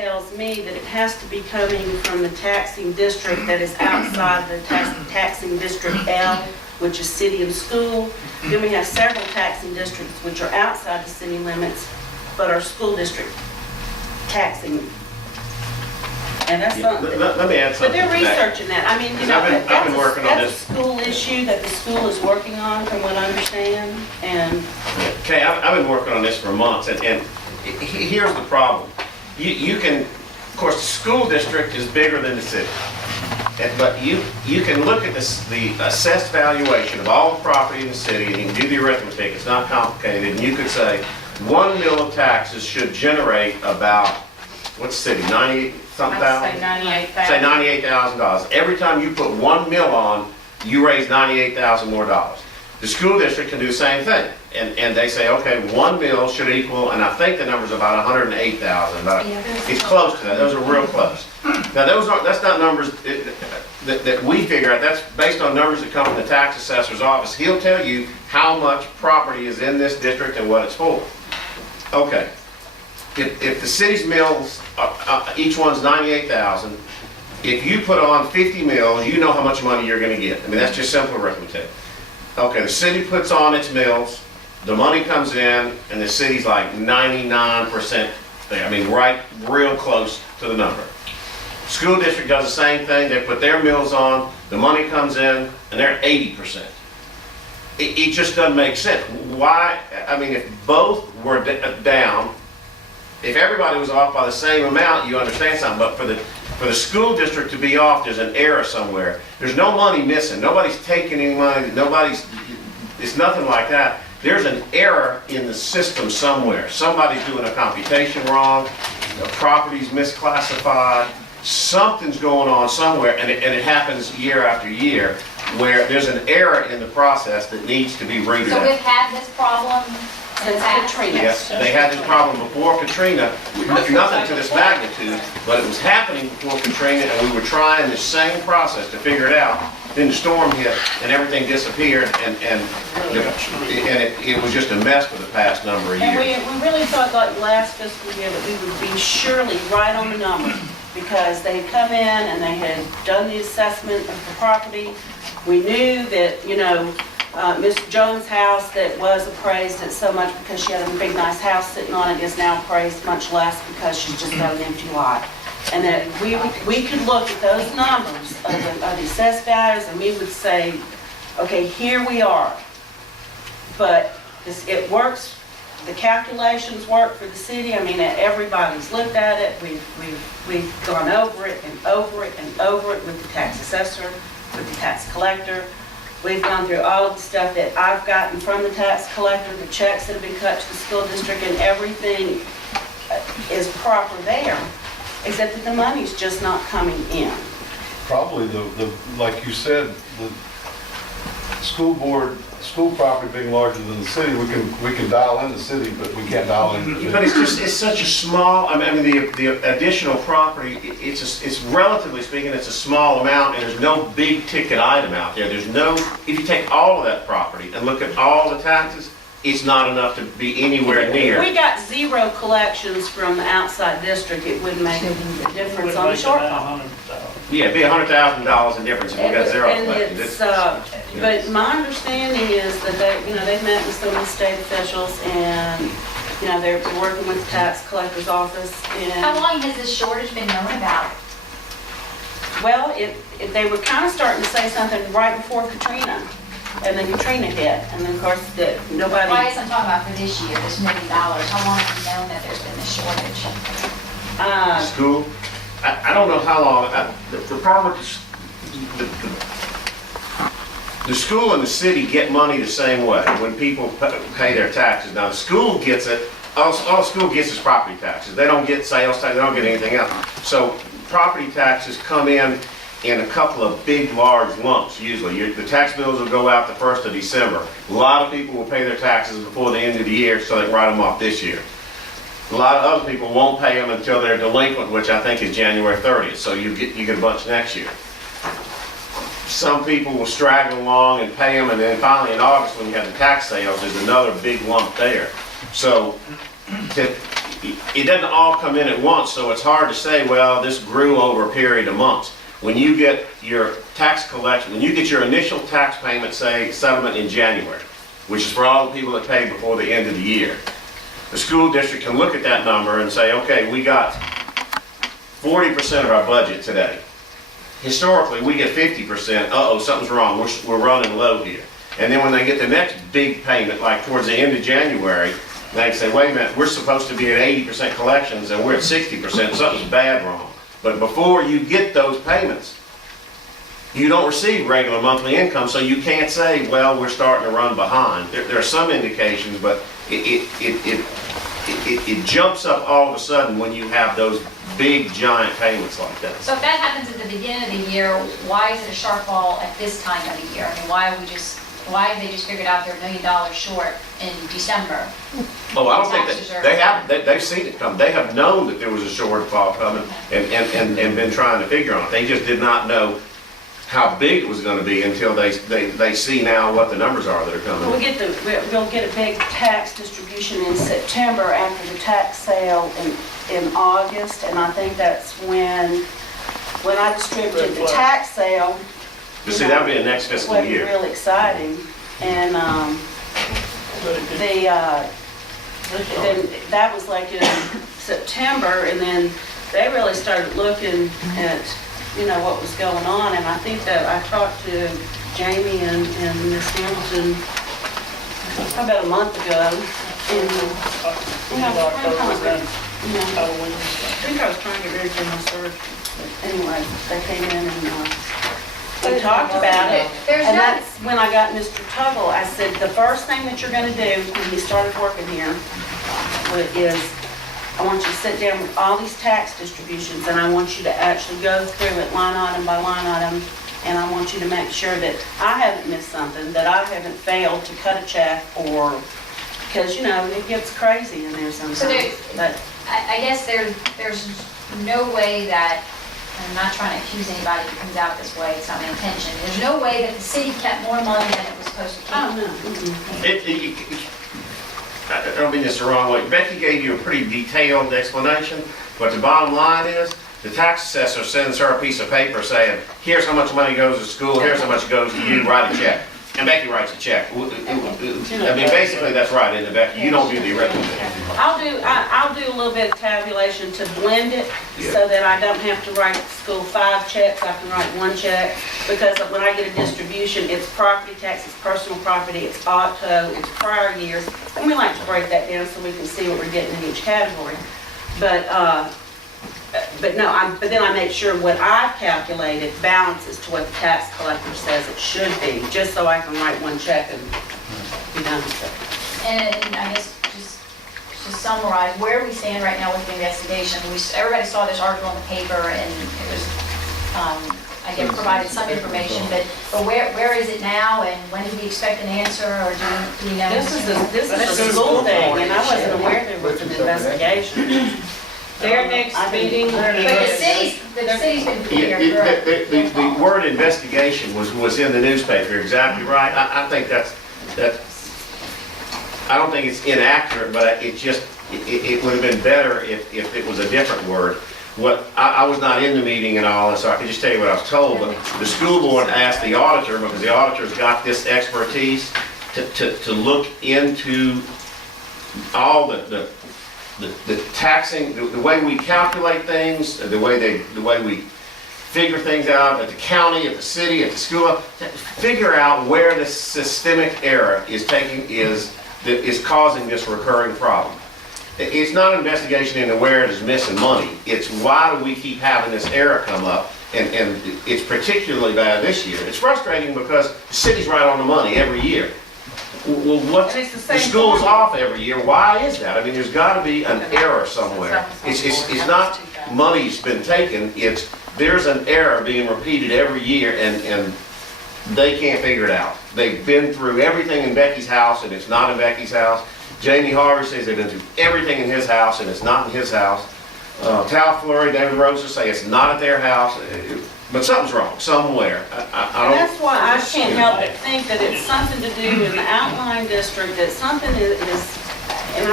tells me that it has to be coming from the taxing district that is outside the taxing district L, which is city and school. Then we have several taxing districts which are outside the city limits, but are school district taxing. And that's something. Let me add But something. they're to that. researching that. I mean, you know, I've been working on that's a school issue that the school is working on, from what I understand, and Okay, I've been working on this for months, and here's the problem. You can, of course, the school district is bigger than the city. But you can look at this, the assessed valuation of all the property in the city, and you can do the arithmetic, it's not complicated, and you could say, 1 mil of taxes should generate about, what's the city, 90-something thousand? I'd say $98,000. Say $98,000. Every time you put 1 mil on, you raise $98,000 more dollars. The school district can do the same thing, and they say, okay, 1 mil should equal, and I think the number's about 108,000, but it's close to that. Those are real close. Now, that's not numbers that we figure out. That's based on numbers that come from the tax assessor's office. He'll tell you how much property is in this district and what it's for. Okay. If the city's mills, each one's 98,000, if you put on 50 mills, you know how much money you're going to get. I mean, that's just simple arithmetic. Okay, the city puts on its mills, the money comes in, and the city's like 99% there. I mean, right, real close to the number. School district does the same thing. They put their mills on, the money comes in, and they're 80%. It just doesn't make sense. Why? I mean, if both were down, if everybody was off by the same amount, you understand something. But for the school district to be off, there's an error somewhere. There's no money missing. Nobody's taking any money. It's nothing like that. There's an error in the system somewhere. Somebody's doing a computation wrong. The property's misclassified. Something's going on somewhere, and it happens year after year, where there's an error in the process that needs to be rooted So out. we've had this problem since Katrina. Yes, they had this problem before Katrina, nothing to this magnitude, but it was happening before Katrina, and we were trying the same process to figure it out. Then the storm hit, and everything disappeared, and it was just a mess for the past number of And years. we really thought like last fiscal year that we would be surely right on the number, because they had come in and they had done the assessment of the property. We knew that, you know, Miss Jones' house that was appraised at so much because she had a big nice house sitting on it is now appraised much less because she's just got an empty lot. And that we could look at those numbers of the assessed values, and we would say, okay, here we are. But it works, the calculations work for the city. I mean, everybody's looked at it. We've gone over it and over it and over it with the tax assessor, with the tax collector. We've gone through all of the stuff that I've gotten from the tax collector, the checks that have been cut to the school district, and everything is proper there, except that the money's just not coming in. Probably like you said, the school property being larger than the city, we can dial in the city, but we can't dial in the But it's such a small, I mean, the additional property, it's relatively speaking, it's a small amount, and there's no big ticket item out there. There's no, if you take all of that property and look at all the taxes, it's not enough to be anywhere near. If we got 0 collections from the outside district, it wouldn't make a difference on the shortfall. Yeah, it'd be $100,000 in difference if we got 0 And collections. it's, but my understanding is that they've met with some of the state officials, and, you know, they're working with the tax collector's office, How and, long has this shortage been known about? well, they were kind of starting to say something right before Katrina, and then Katrina hit, and then, of course, Well, I nobody, guess I'm talking about for this year, this $1 million. How long have you known that there's been this shortage? School, I don't know how long, the problem with the school and the city get money the same way when people pay their taxes. Now, the school gets it, all the school gets is property taxes. They don't get sales tax, they don't get anything else. So property taxes come in a couple of big, large lumps, usually. The tax bills will go out the 1st of December. A lot of people will pay their taxes before the end of the year so they can write them off this year. A lot of other people won't pay them until they're delinquent, which I think is January 30th, so you get a bunch next year. Some people will straggle along and pay them, and then finally in August, when you have the tax sales, there's another big lump there. So it doesn't all come in at once, so it's hard to say, well, this grew over a period of months. When you get your tax collection, when you get your initial tax payment, say, settlement in January, which is for all the people that paid before the end of the year, the school district can look at that number and say, okay, we got 40% of our budget today. Historically, we get 50%, uh-oh, something's wrong, we're running low here. And then when they get the next big payment, like towards the end of January, they say, wait a minute, we're supposed to be at 80% collections and we're at 60%, something's bad wrong. But before you get those payments, you don't receive regular monthly income, so you can't say, well, we're starting to run behind. There are some indications, but it jumps up all of a sudden when you have those big, giant payments like that. So if that happens at the beginning of the year, why is it a sharp fall at this time of the year? I mean, why have they just figured out they're $1 million short in December? Oh, I don't think that, they've seen it come. They have known that there was a shortfall coming and been trying to figure on it. They just did not know how big it was going to be until they see now what the numbers are that are coming. We'll get a big tax distribution in September after the tax sale in August, and I think that's when I distributed the tax sale. You see, that'll be the next fiscal year. It was really exciting, and then that was like in September, and then they really started looking at what was going on, and I think that I talked to Jamie and Miss Hamilton about a month ago, and I think I was trying to get ready for my surgery, but anyway, they came in and we talked about it, and that's when I got Mr. Tuggle. I said, the first thing that you're going to do when he started working here is I want you to sit down with all these tax distributions, and I want you to actually go through it line item by line item, and I want you to make sure that I haven't missed something, that I haven't failed to cut a check, or, because, it gets crazy in there sometimes. So But I guess there's no way that, I'm not trying to accuse anybody who comes out this way, it's not my intention. There's no way that the city kept more money than it was supposed to keep. I don't know. I don't mean this the wrong way. Becky gave you a pretty detailed explanation, but the bottom line is, the tax assessor sends her a piece of paper saying, here's how much money goes to school, here's how much goes to you, write a check. And Becky writes a check. I mean, basically, that's right, isn't it, Becky? You don't do the arithmetic. I'll do a little bit of tabulation to blend it, so that I don't have to write the school 5 checks, I can write 1 check, because when I get a distribution, it's property tax, it's personal property, it's auto, it's prior years, and we like to break that down so we can see what we're getting in each category. But then I make sure what I've calculated balances to what the tax collector says it should be, just so I can write 1 check and be done with it. And I guess just to summarize, where we stand right now with the investigation, everybody saw this article in the paper, and it was, I guess, provided some information, but where is it now, and when do we expect an answer, or do we know? This is a school thing, and I wasn't aware there was an investigation. Their next meeting. But the city's been clear. The word investigation was in the newspaper, exactly right. I think that's, I don't think it's inaccurate, but it would have been better if it was a different word. I was not in the meeting and all, so I can just tell you what I was told, but the school board asked the auditor, because the auditor's got this expertise, to look into all the taxing, the way we calculate things, the way we figure things out at the county, at the city, at the school, to figure out where the systemic error is causing this recurring problem. It's not an investigation into where it is missing money. It's why do we keep having this error come up, and it's particularly bad this year. It's frustrating because the city's right on the money every year. Well, the school's off every year. Why is that? I mean, there's got to be an error somewhere. It's not money's been taken. There's an error being repeated every year, and they can't figure it out. They've been through everything in Becky's house, and it's not in Becky's house. Jamie Harvey says they've been through everything in his house, and it's not in his house. Tal Fleury, David Rosa say it's not at their house. But something's wrong somewhere. I don't. And that's why I can't help but think that it's something to do in the outlying district, that something is, and